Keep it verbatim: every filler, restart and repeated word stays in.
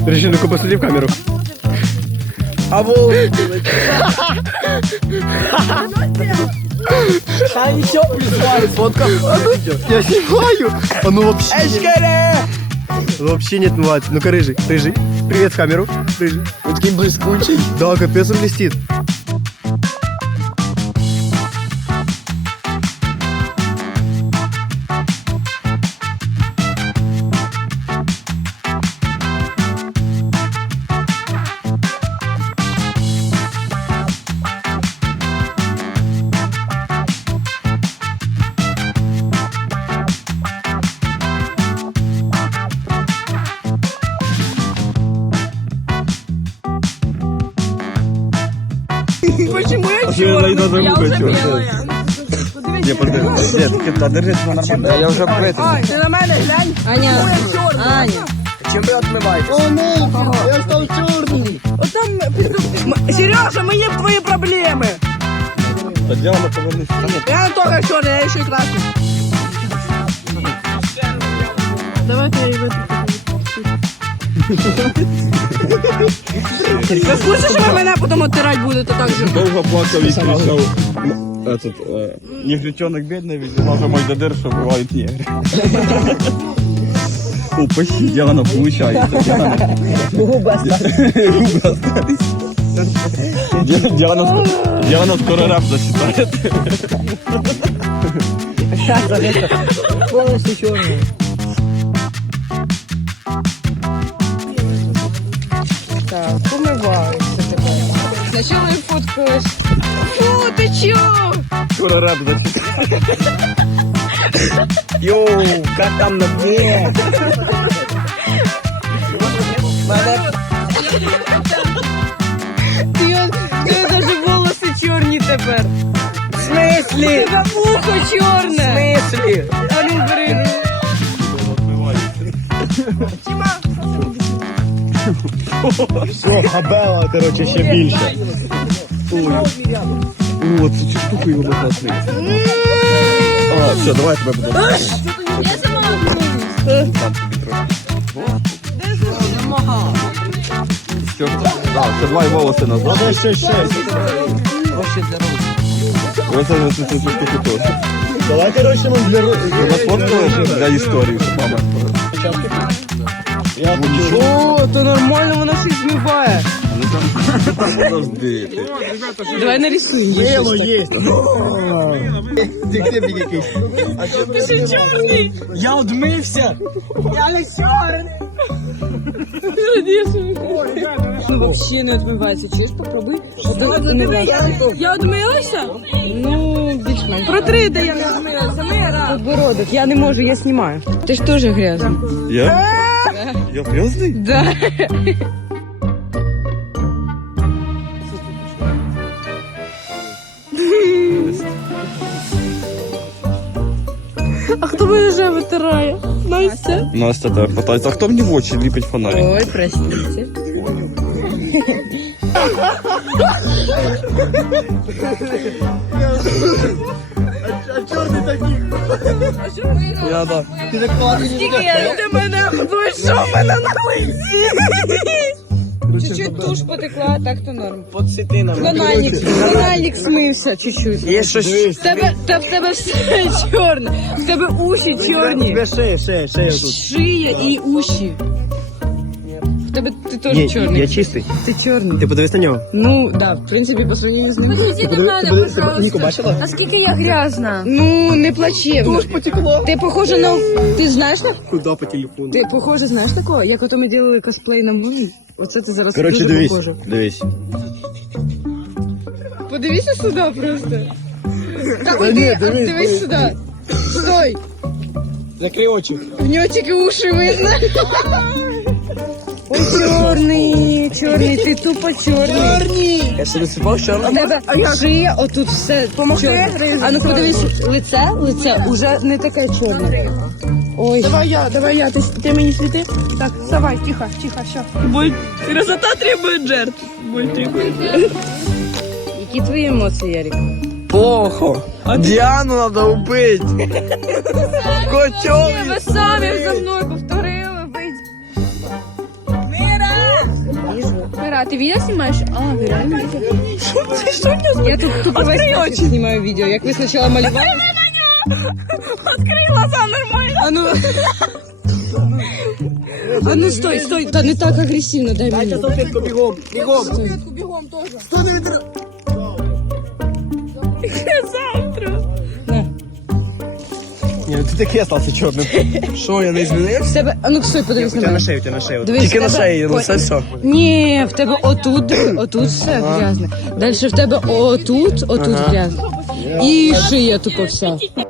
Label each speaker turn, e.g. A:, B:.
A: Режи, ну-ка посмотри в камеру.
B: А волосы. А ничего, присылай фотку.
A: Я снимаю. А ну вообще.
B: Эшкере!
A: Вообще не отмывается. Ну-ка, рыжий, рыжий. Привет в камеру. Рыжий.
B: Вот такой блескучий.
A: Да, капец он блестит.
C: Почему я
A: Я
C: черная?
A: иногда
C: Я
A: забыл,
C: уже
A: чё.
C: белая.
A: Я подожди. Нет, да, держи это нормально.
B: Я вже вбитий.
C: Ай, ти на мене глянь.
D: Аня, Аня.
B: Чим ви отмиваєтесь?
C: О, ну, я став чорний. Отам, М- Сережа, мені б твої проблеми.
A: Да дело на повернись.
C: Я не тільки чорний, я ще й красний. Давайте я її Ви в курсі, що ви мене потім оттирати будете так же?
A: Долго плакал и кричал. Этот, э, негритенок бедный, ведь уже мой дедер, что бывает негры. О, почти, Диана, получается. Диана. Губы остались. Диана, Диана скоро рэп засчитает.
D: Полностью черная. Так, умываешься такая. Сначала и фоткаешь. Фу, ты чё?
A: Скоро рэп засчитает.
B: Йоу, как там на дне?
D: Ти, ти даже волоси чорні тепер.
B: В смислі?
D: Тебе вухо
B: В
D: чорне.
B: смислі?
D: А ну бери.
A: Все, хабела, короче, ще більше. Ой. О, це цю штуку його класний. А, все, давай тебе буду.
D: Я сама
A: Там тобі трошки. Все, да, ще два волоси назад. Ще, ще, ще. Ось це, це, це, це штуку теж. Давай, короче, нам для... Нафоткали для історії, щоб мама. Я хочу.
C: О, то нормально, вона всіх змиває.
A: Подожди.
D: Давай нарисуем.
A: Бело є. Дектебік якийсь.
D: Ти ще чорний.
B: Я одмився.
C: Я не чорний.
D: Ну вообще не отмивається. Чуєш, попробуй. Я одмилася? Ну, більш-менш.
C: Протри, де я не змилася. Мира.
D: Подбородок. Я не можу, я знімаю. Ти ж теж грязний.
A: Я? Я грязний?
D: Да.
C: А хто мене вже витирає? Настя.
A: Настя так питається, а хто мені в очі ліпить фонарик?
D: Ой, простите.
B: Я да.
D: Скільки я
C: Ти мене хтось, що в мене на лиці?
D: чуть-чуть туш потекла, так то норм.
B: Подсвіти на мене.
D: Тональник, тональник смився чуть-чуть.
B: Є щось.
D: В тебе, та в тебе все чорне. В тебе уші чорні.
B: Тебе шея, шея, шея тут.
D: Шия і уші. В тебе ти теж чорний.
A: Я чистий.
D: Ти чорний.
A: Ти подивись на нього.
D: Ну, да, в принципі, по сравнению з ним.
A: Подивись, подивись, Ніку бачила?
D: А скільки я грязна? Ну, не плачевно.
C: Туш потекло.
D: Ти похожа на... Ти знаєш на...
A: Куди по телефону?
D: Ти похожа, знаєш такого? Як ото ми робили косплей на мові? Оце ти зараз
A: Короче,
D: дуже
A: дивись,
D: похожа.
A: дивись.
D: Подивися сюди просто. Та
A: ні,
D: уйди,
A: дивись,
D: дивись сюди. Стой.
B: Закрий очі.
D: В нього тільки уші видно. Ой, чорний, чорний, ти тупо чорний.
B: Я себе сипав
D: У
B: чорним.
D: тебе шия, отут все чорне. А ну подивись, лице, лице уже не таке чорне. Ой.
C: Давай я, давай я, ти, ти мені світи. Так, вставай, тихо, тихо, все. Боль, красота требует жертв. Боль требует жертв.
D: Які твої емоції, Ярик?
B: Плохо. Діану треба убити. Котьові.
D: Ви самі за мною повторили, вийдь. Мира!
C: А, ты видео снимаешь? А, ты реально видео? Ты что мне
D: Я тут тупо весь вечір знімаю відео. Як ви спочатку малювали?
C: Открой глаза нормально.
D: А ну... А ну стой, стой, та не так агресивно, дай мені.
B: Салфетку бігом, бігом.
C: Завтра.
D: На.
A: Ні, ну ти таки стався чорним.
B: Що, я не змінився?
D: В тебе, а ну стой, подивись
A: У
D: на
A: тебе на
D: мене.
A: шею, у тебе на шею.
D: Дивись,
B: Тільки
D: в
B: на
D: тебе-
B: шеї, лице все.
D: Ні, в тебе отут, диви, отут все грязне. Далі в тебе отут, отут грязне. І шия тупо вся.